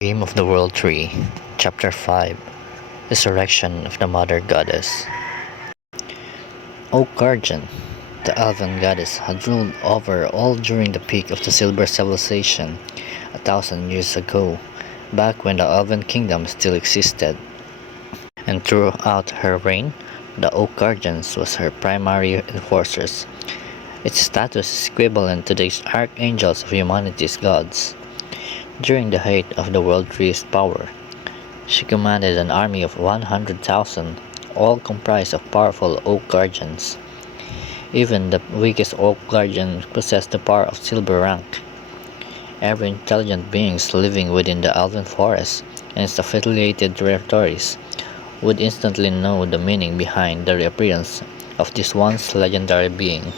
Game of the World Tree, Chapter 5 Resurrection of the Mother Goddess. Oak Guardian, the elven goddess, had ruled over all during the peak of the Silver Civilization 1,000 years ago, back when the elven kingdom still existed. And throughout her reign, the Oak Guardians was her primary enforcers. Its status is equivalent to the archangels of humanity's gods. During the height of the World Tree's power, she commanded an army of 100,000, all comprised of powerful Oak Guardians. Even the weakest Oak Guardian possessed the power of silver rank. Every intelligent being living within the Elven Forest and its affiliated territories would instantly know the meaning behind the reappearance of this once legendary being.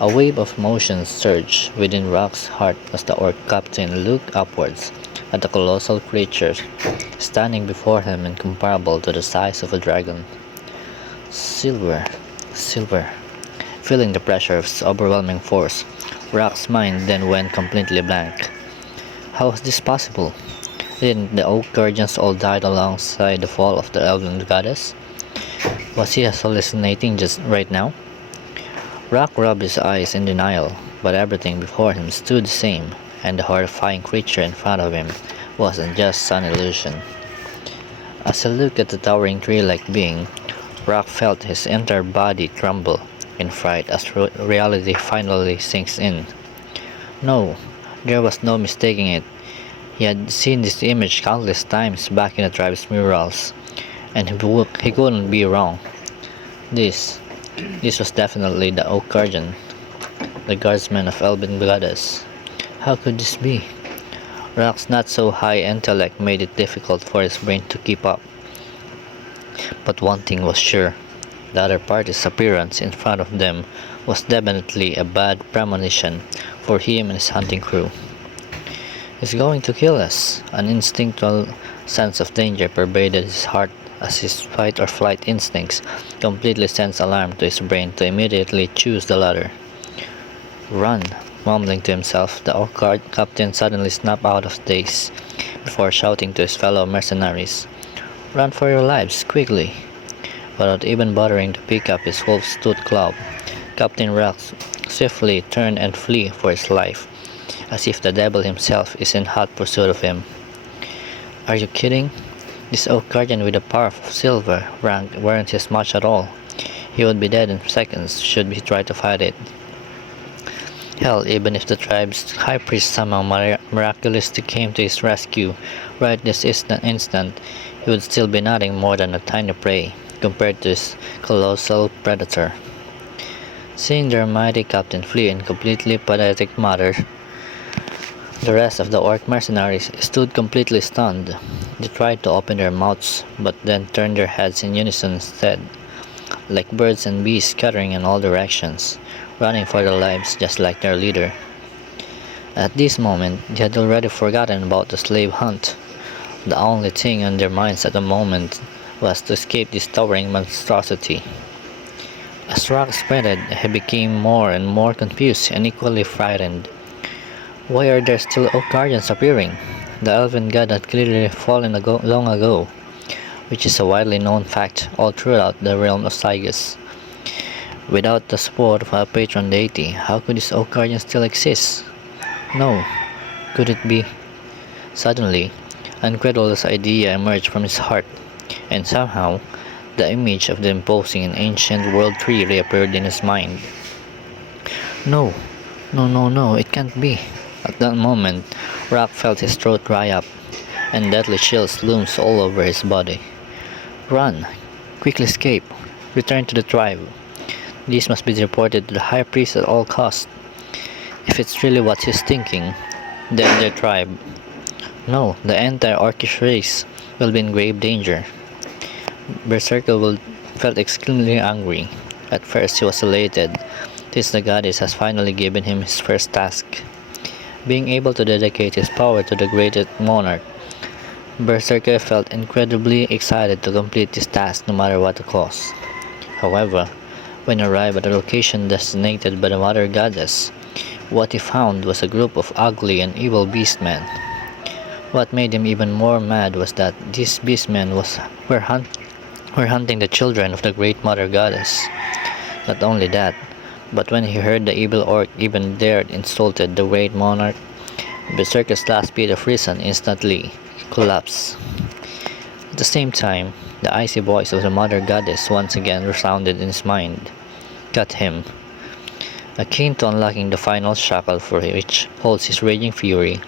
A wave of emotion surged within Rock's heart as the orc captain looked upwards at the colossal creature standing before him, incomparable to the size of a dragon. Silver, silver. Feeling the pressure of its overwhelming force, Rock's mind then went completely blank. How was this possible? Didn't the Oak Guardians all die alongside the fall of the Elven Goddess? Was he hallucinating just right now? Rock rubbed his eyes in denial, but everything before him stood the same, and the horrifying creature in front of him wasn't just an illusion. As he looked at the towering tree-like being, Rock felt his entire body tremble in fright as reality finally sinks in. No, there was no mistaking it. He had seen this image countless times back in the tribe's murals, and he couldn't be wrong. This was definitely the Oak Guardian, the guardsman of Elven Goddess. How could this be? Rock's not so high intellect made it difficult for his brain to keep up. But one thing was sure, the other party's appearance in front of them was definitely a bad premonition for him and his hunting crew. He's going to kill us. An instinctual sense of danger pervaded his heart as his fight or flight instincts completely sent alarm to his brain to immediately choose the latter. Run! Mumbling to himself, the Orc captain suddenly snapped out of daze before shouting to his fellow mercenaries, "Run for your lives, quickly!" Without even bothering to pick up his wolf's-tooth club, Captain Rock swiftly turned and flee for his life, as if the devil himself is in hot pursuit of him. Are you kidding? This Oak Guardian with the power of silver rank weren't his match at all. He would be dead in seconds should he try to fight it. Hell, even if the tribe's high priest somehow miraculously came to his rescue right this instant, he would still be nothing more than a tiny prey compared to his colossal predator. Seeing their mighty captain flee in completely pathetic manner, the rest of the orc mercenaries stood completely stunned. They tried to open their mouths, but then turned their heads in unison instead, like birds and bees scattering in all directions, running for their lives just like their leader. At this moment, they had already forgotten about the slave hunt. The only thing on their minds at the moment was to escape this towering monstrosity. As Rock sprinted, he became more and more confused and equally frightened. Why are there still Oak Guardians appearing? The elven god had clearly fallen long ago, which is a widely known fact all throughout the realm of Cygus. Without the support of a patron deity, how could this Oak Guardian still exist? No, could it be? Suddenly, an incredulous idea emerged from his heart, and somehow, the image of the imposing and ancient world tree reappeared in his mind. No, no, it can't be. At that moment, Rock felt his throat dry up, and deadly chills loomed all over his body. Run! Quickly escape! Return to the tribe! This must be reported to the high priest at all costs. If it's really what he's thinking, then their tribe, no, the entire orcish race, will be in grave danger. Berserker felt extremely angry. At first he was elated, since the goddess has finally given him his first task, being able to dedicate his power to the greatest monarch. Berserker felt incredibly excited to complete this task no matter what the cost. However, when he arrived at the location designated by the Mother Goddess, what he found was a group of ugly and evil beastmen. What made him even more mad was that these beastmen were hunting the children of the great mother goddess. Not only that, but when he heard the evil orc even dared insulted the great monarch, Berserker's last bit of reason instantly collapsed. At the same time, the icy voice of the mother goddess once again resounded in his mind. Cut him. Akin to unlocking the final shackle for which holds his raging fury,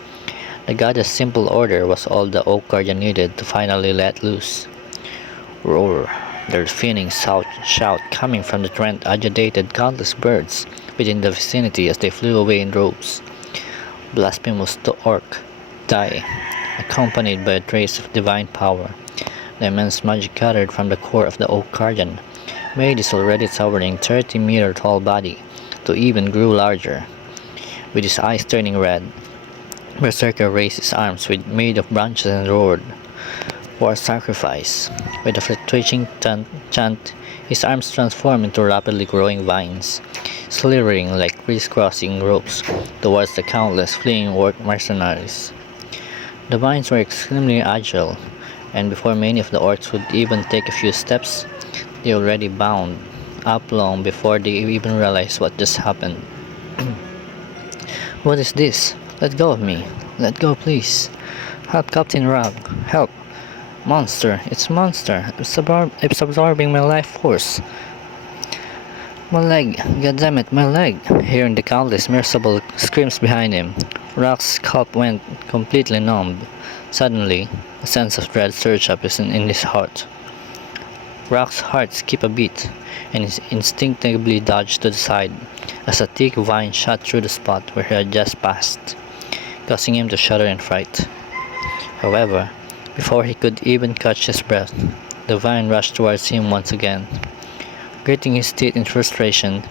the goddess' simple order was all the oak guardian needed to finally let loose. Roar! The deafening shout coming from the torrent agitated countless birds within the vicinity as they flew away in droves. Blasphemous to orc, die, accompanied by a trace of divine power. The immense magic gathered from the core of the oak guardian made his already towering 30-meter tall body to even grow larger. With his eyes turning red, Berserker raised his arms made of branches and roared, "For sacrifice!" With a twitching chant, his arms transformed into rapidly growing vines, slithering like crisscrossing ropes towards the countless fleeing orc mercenaries. The vines were extremely agile, and before many of the orcs would even take a few steps, they already bound up long before they even realized what just happened. "What is this? Let go of me. Let go, please. Help, Captain Rag. Help. Monster. It's monster. It's absorbing my life force. My leg. God damn it, my leg." Hearing the countless merciful screams behind him, Rag's scalp went completely numb. Suddenly, a sense of dread surged up in his heart. Rag's heart skipped a beat, and he instinctively dodged to the side as a thick vine shot through the spot where he had just passed, causing him to shudder in fright. However, before he could even catch his breath, the vine rushed towards him once again. Gritting his teeth in frustration,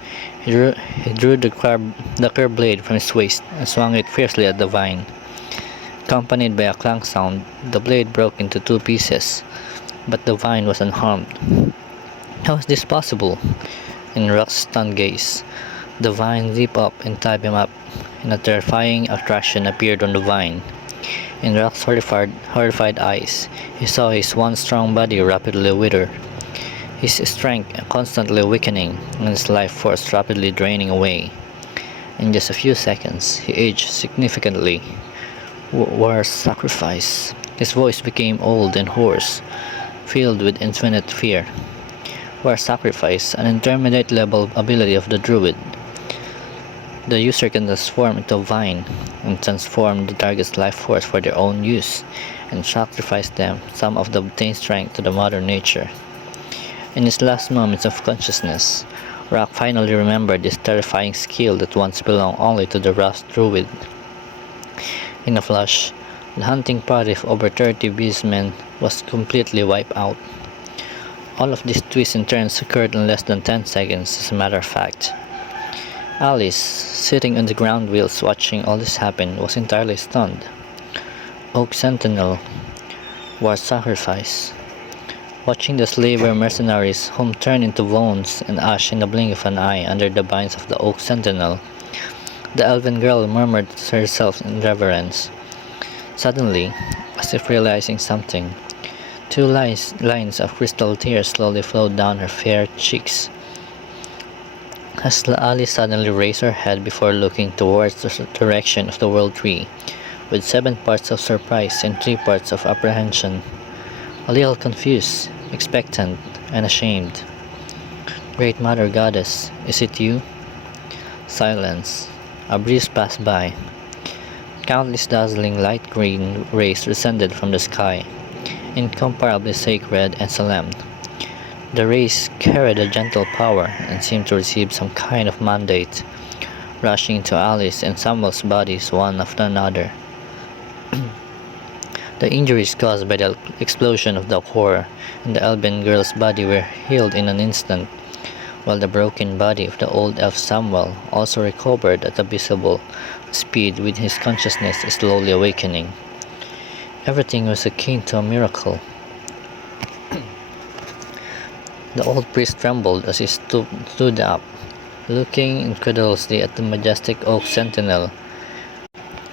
he drew the curved blade from his waist and swung it fiercely at the vine. Accompanied by a clank sound, the blade broke into two pieces, but the vine was unharmed. How is this possible? In Rock's stunned gaze, the vine leaped up and tied him up, and a terrifying attraction appeared on the vine. In Rock's horrified eyes, he saw his once strong body rapidly wither, his strength constantly weakening, and his life force rapidly draining away. In just a few seconds, he aged significantly. War sacrifice. His voice became old and hoarse, filled with infinite fear. War sacrifice, an intermediate level ability of the druid. The user can transform into a vine and transform the target's life force for their own use and sacrifice them some of the obtained strength to the mother nature. In his last moments of consciousness, Rock finally remembered this terrifying skill that once belonged only to the Rust druid. In a flash, the hunting party of over 30 beastmen was completely wiped out. All of these twists and turns occurred in less than 10 seconds, as a matter of fact. Alice, sitting on the ground wheels watching all this happen, was entirely stunned. Oak Sentinel, War Sacrifice. Watching the slaver mercenaries whom turned into bones and ash in the blink of an eye under the vines of the Oak Sentinel, the elven girl murmured to herself in reverence. Suddenly, as if realizing something, two lines of crystal tears slowly flowed down her fair cheeks. As Alice suddenly raised her head before looking towards the direction of the World Tree, with 7 parts of surprise and 3 parts of apprehension, a little confused, expectant, and ashamed. "Great Mother Goddess, is it you?" Silence. A breeze passed by. Countless dazzling light green rays descended from the sky, incomparably sacred and solemn. The rays carried a gentle power and seemed to receive some kind of mandate, rushing into Alice and Samuel's bodies one after another. The injuries caused by the explosion of the core and the elven girl's body were healed in an instant, while the broken body of the old elf Samuel also recovered at a visible speed with his consciousness slowly awakening. Everything was akin to a miracle. The old priest trembled as he stood up, looking incredulously at the majestic oak sentinel,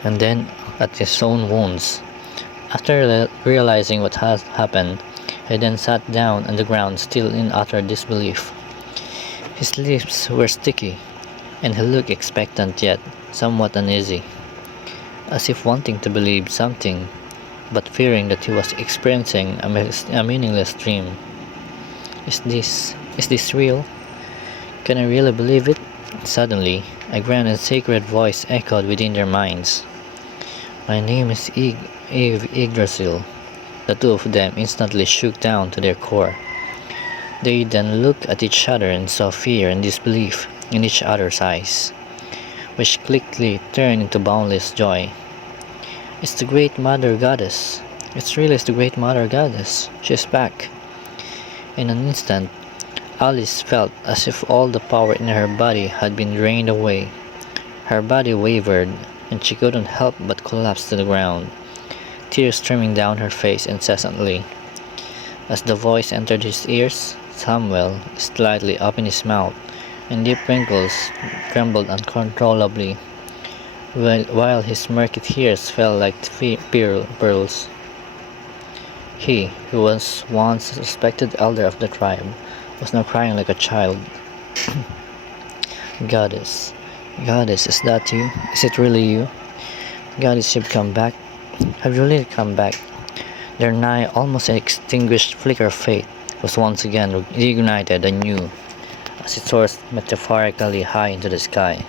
and then at his own wounds. After realizing what had happened, he then sat down on the ground, still in utter disbelief. His lips were sticky, and he looked expectant yet somewhat uneasy, as if wanting to believe something, but fearing that he was experiencing a meaningless dream. Is this real? Can I really believe it? Suddenly, a grand and sacred voice echoed within their minds. My name is Yggdrasil. The two of them instantly shook down to their core. They then looked at each other and saw fear and disbelief in each other's eyes, which quickly turned into boundless joy. It's the great mother goddess. It's really the great mother goddess. She's back. In an instant, Alice felt as if all the power in her body had been drained away. Her body wavered, and she couldn't help but collapse to the ground, tears streaming down her face incessantly. As the voice entered his ears, Samuel slightly opened his mouth, and deep wrinkles trembled uncontrollably, while his murky tears fell like pearls. He, who was once a respected elder of the tribe, was now crying like a child. Goddess, Goddess, is that you? Is it really you? Goddess, you've come back. Have you really come back? Their nigh, almost extinguished flicker of faith was once again reignited anew as it soared metaphorically high into the sky.